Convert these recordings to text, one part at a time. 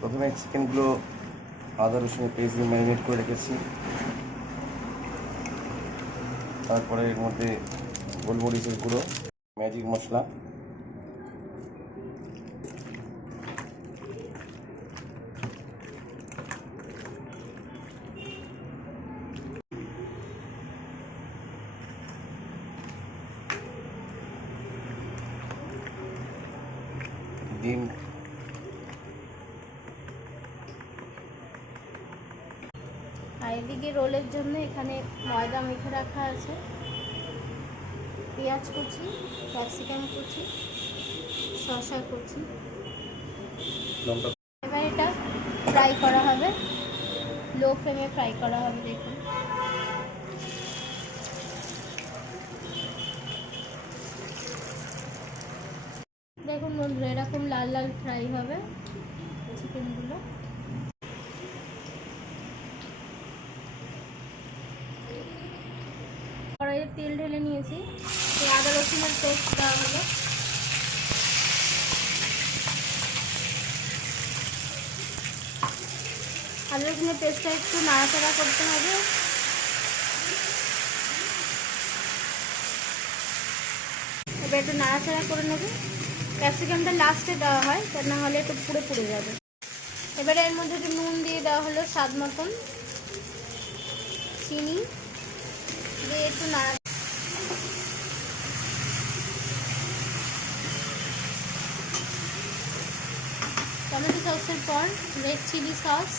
প্রথমে চিকেনগুলো আদা রসুনের পেস্ট দিয়ে ম্যারিনেট করে রেখেছি। তারপরে এর মধ্যে গোলমরিচের গুঁড়ো, ম্যাজিক মশলা, ডিম, আর এদিকে রোলের জন্য এখানে ময়দা মেখে রাখা আছে, পেঁয়াজ কুচি, ক্যাপসিকাম কুচি, শসা কুচি। এবার এটা ফ্রাই করা হবে, লো ফ্লেমে ফ্রাই করা হবে। দেখুন দেখুন বন্ধুরা, এরকম লাল লাল ফ্রাই হবে চিকেনগুলো। কড়াইয়ে তেল ঢেলে নিয়েছি, আদা রসুনের পেস্ট দেওয়া হবে। আদা রসুনের পেস্টটা একটু নাড়াচাড়া করতে হবে। এবার একটু নাড়াচাড়া করে নেবে। ক্যাপসিকামটা লাস্টে দেওয়া হয়, তা না হলে একটু পুড়ে পুড়ে যাবে। এবারে এর মধ্যে একটু নুন দিয়ে দেওয়া হলো স্বাদ মতন, চিনি দিয়ে একটু নাড়া। টমেটো সসের পর রেড চিলি সস।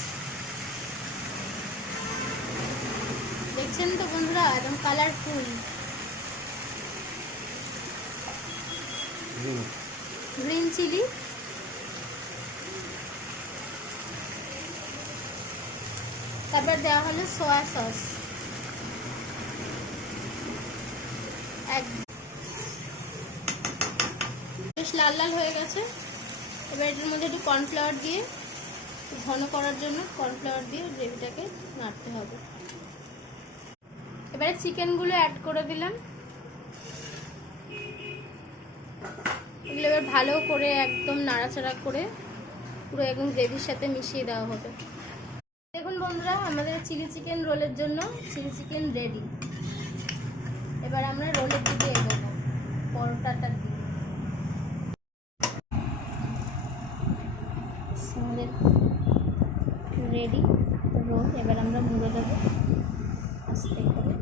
দেখছেন তো বন্ধুরা, একদম কালারফুল। গ্রিন চিলি, তারপর দেওয়া হলো সোয়া সস। বেশ লাল লাল হয়ে গেছে। এবার এটার মধ্যে একটু কর্নফ্লাওয়ার দিয়ে, ঘন করার জন্য কর্নফ্লাওয়ার দিয়ে গ্রেভিটাকে নাড়তে হবে। এবারে চিকেনগুলো অ্যাড করে দিলাম। এগুলো এবার ভালো করে একদম নাড়াচাড়া করে পুরো একদম গ্রেভির সাথে মিশিয়ে দেওয়া হবে। দেখুন বন্ধুরা, আমাদের চিলি চিকেন রোলের জন্য চিলি চিকেন রেডি। এবার আমরা রোলের দিকে এগোবো, পরোটাটার দিকে। আমাদের রেডি রোল, এবার আমরা মুড়ে দেবো আস্তে করে।